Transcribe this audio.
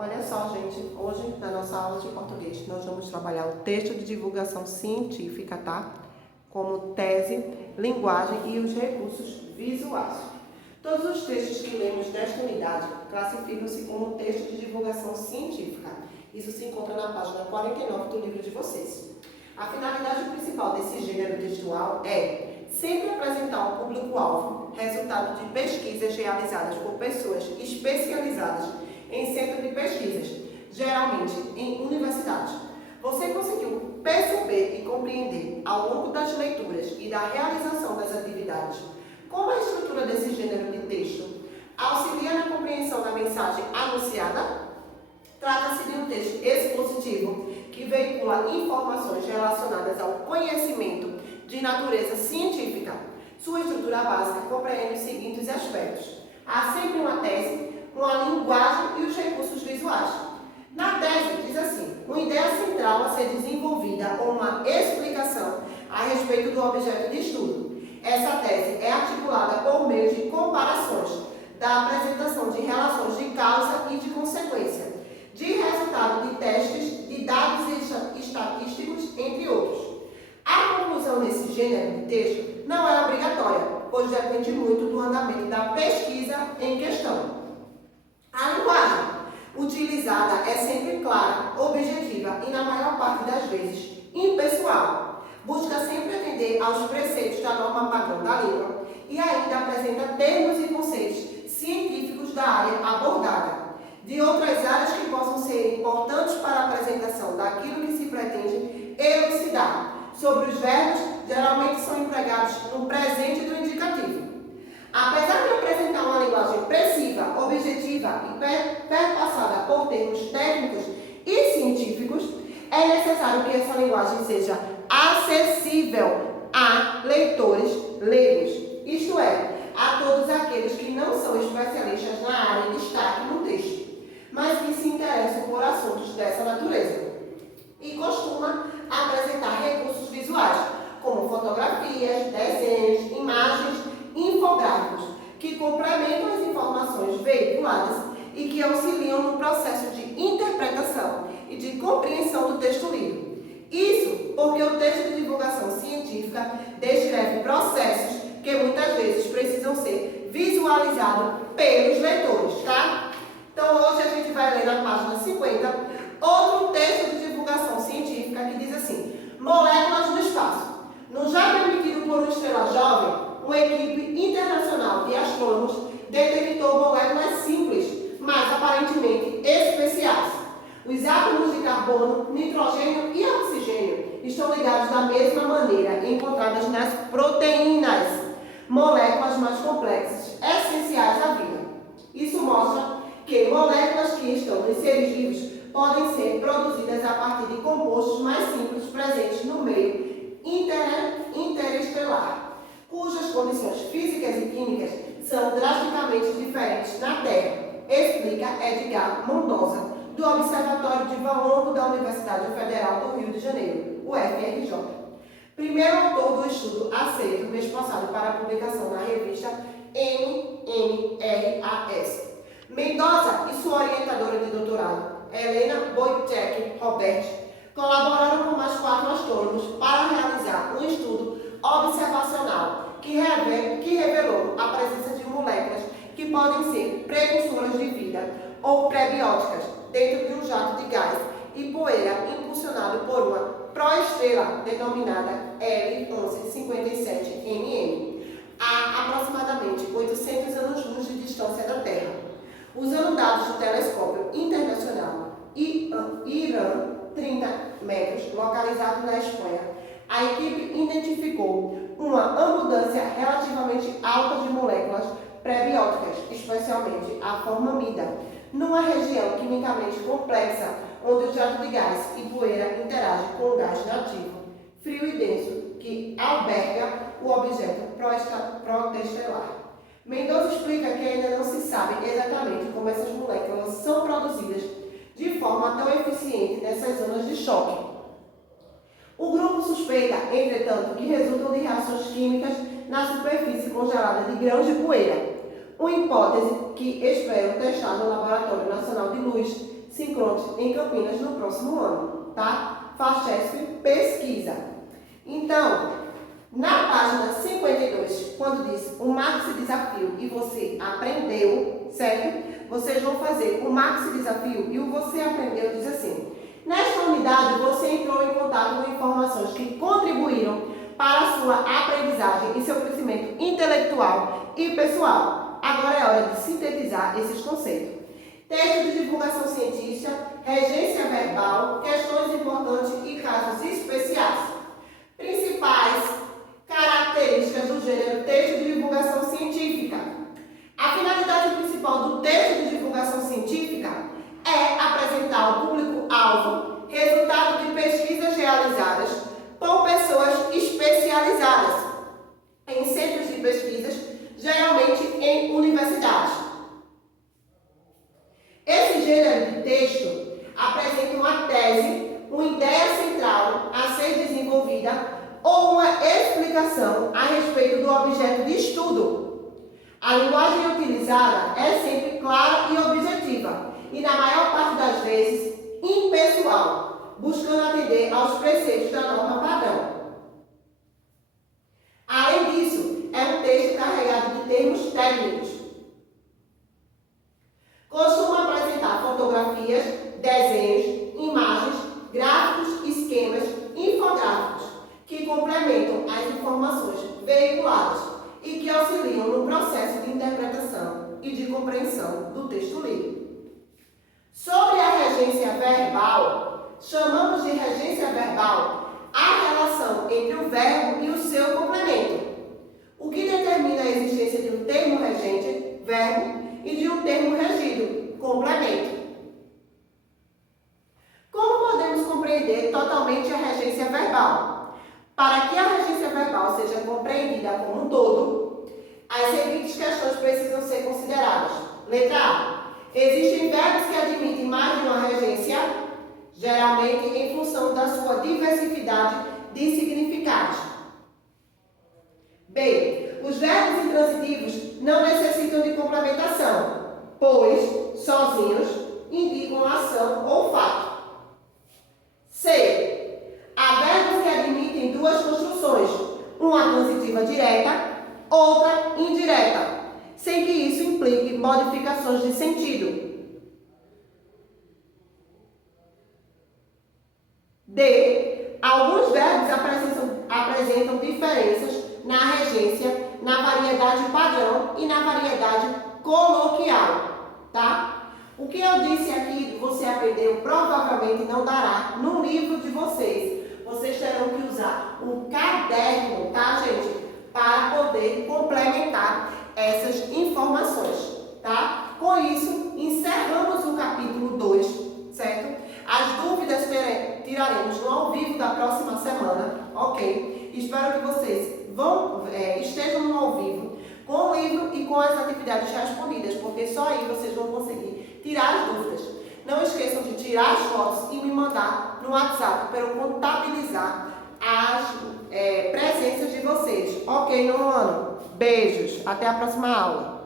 Olha só, gente, hoje na nossa aula de português nós vamos trabalhar o texto de divulgação científica, tá? Como tese, linguagem e os recursos visuais. Todos os textos que lemos nesta unidade classificam-se como texto de divulgação científica. Isso se encontra na página 49 do livro de vocês. A finalidade principal desse gênero textual é sempre apresentar ao público-alvo resultado de pesquisas realizadas por pessoas especializadas em centro de pesquisas, geralmente em universidades. Você conseguiu perceber e compreender ao longo das leituras e da realização das atividades como a estrutura desse gênero de texto auxilia na compreensão da mensagem anunciada? Trata-se de um texto expositivo que veicula informações relacionadas ao conhecimento de natureza científica. Sua estrutura básica compreende os seguintes aspectos. Há sempre uma tese, uma linguagem e os recursos visuais. Na tese, diz assim, uma ideia central a ser desenvolvida ou uma explicação a respeito do objeto de estudo. Essa tese é articulada por meio de comparações, da apresentação de relações de causa e de consequência, de resultado de testes, de dados estatísticos, entre outros. A conclusão desse gênero de texto não é obrigatória, pois depende muito do andamento da pesquisa em questão. A linguagem utilizada é sempre clara, objetiva e, na maior parte das vezes, impessoal. Busca sempre atender aos preceitos da norma padrão da língua e ainda apresenta termos e conceitos científicos da área abordada, de outras áreas que possam ser importantes para a apresentação daquilo que se pretende elucidar. Sobre os verbos, geralmente são empregados no presente do indicativo. Apesar de apresentar uma linguagem expressiva, objetiva e perpassada por termos técnicos e científicos, é necessário que essa linguagem seja acessível a leitores leigos, isto é, a todos aqueles que não são especialistas na área em destaque no texto, mas que se interessam por assuntos dessa natureza. E costuma apresentar recursos visuais, como fotografias, desenhos, imagens, infográficos, que complementam as informações veiculadas e que auxiliam no processo de interpretação e de compreensão do texto lido. Isso porque o texto de divulgação científica descreve processos que muitas vezes precisam ser visualizados pelos leitores, tá? Então hoje a gente vai ler na página 50 outro texto de divulgação científica que diz assim: moléculas no espaço. No já permitido por uma estrela jovem, uma equipe internacional de astrônomos detectou moléculas simples, mas aparentemente especiais. Os átomos de carbono, nitrogênio e oxigênio estão ligados da mesma maneira encontradas nas proteínas, moléculas mais complexas, essenciais à vida. Isso mostra que moléculas que estão nos seres vivos podem ser produzidas a partir de compostos mais simples presentes no meio interestelar, cujas condições físicas e químicas são drasticamente diferentes na Terra, explica Edgar Mendoza, do Observatório de Valongo da Universidade Federal do Rio de Janeiro, UFRJ. Primeiro autor do estudo aceito mês passado para publicação na revista NMRAS. Mendoza e sua orientadora de doutorado, Helena Boitec Robert, colaboraram com mais 4 astrônomos para realizar um estudo observacional que revelou a presença de moléculas que podem ser precursoras de vida ou prebióticas dentro de um jato de gás e poeira impulsionado por uma proestrela denominada L1157mm, a aproximadamente 800 anos-luz de distância da Terra. Usando dados do telescópio internacional IRAN 30 metros, localizado na Espanha, a equipe identificou uma abundância relativamente alta de moléculas prebióticas, especialmente a formamida, numa região quimicamente complexa, onde o jato de gás e poeira interagem com o gás nativo, frio e denso, que alberga o objeto protestelar. Mendoza explica que ainda não se sabe exatamente como essas moléculas são produzidas de forma tão eficiente nessas zonas de choque. O grupo suspeita, entretanto, que resultam de reações químicas na superfície congelada de grãos de poeira, uma hipótese que esperam testar no Laboratório Nacional de Luz, se encontre em Campinas no próximo ano, tá? FACESP Pesquisa. Então, na página 52, quando diz o Maxi Desafio e você aprendeu, certo? Vocês vão fazer o Maxi Desafio e o você aprendeu diz assim: nesta unidade você entrou em contato com informações que contribuíram para a sua aprendizagem e seu crescimento intelectual e pessoal. Agora é hora de sintetizar esses conceitos. Texto de divulgação científica, regência verbal, questões importantes e casos especiais. Principais características do gênero texto de divulgação científica. A finalidade principal do texto de divulgação científica é apresentar ao público-alvo resultado de pesquisas realizadas por pessoas especializadas em centros de pesquisas, geralmente em universidades. Esse gênero de texto apresenta uma tese, uma ideia central a ser desenvolvida ou uma explicação a respeito do objeto de estudo. A linguagem utilizada é sempre clara e objetiva e, na maior parte das vezes, impessoal, buscando atender aos preceitos da norma padrão. Além disso, é um texto carregado de termos técnicos. Costuma apresentar fotografias, desenhos, imagens, gráficos, esquemas, infográficos, que complementam as informações veiculadas e que auxiliam no processo de interpretação e de compreensão do texto lido. Sobre a regência verbal, chamamos de regência verbal a relação entre o verbo e o seu complemento, o que determina a existência de um termo regente, verbo, e de um termo regido, complemento. Como podemos compreender totalmente a regência verbal? Para que a regência verbal seja compreendida como um todo, as seguintes questões precisam ser consideradas. Letra A. Existem verbos que admitem mais de uma regência, geralmente em função da sua diversidade de significados. B. Os verbos intransitivos não necessitam de complementação, pois, sozinhos, indicam ação ou fato. C. Há verbos que admitem duas construções, uma transitiva direta, outra indireta, sem que isso implique modificações de sentido. D. Alguns verbos apresentam diferenças na regência, na variedade padrão e na variedade coloquial, tá? O que eu disse aqui, você aprendeu, provavelmente não dará no livro de vocês. Vocês terão que usar o caderno, tá, gente? Para poder complementar essas informações, tá? Com isso, encerramos o capítulo 2, certo? As dúvidas tiraremos no ao vivo da próxima semana, ok? Espero que vocês estejam no ao vivo com o livro e com as atividades respondidas, porque só aí vocês vão conseguir tirar as dúvidas. Não esqueçam de tirar as fotos e me mandar no WhatsApp para eu contabilizar as presenças de vocês. Ok, nono ano? Beijos. Até a próxima aula.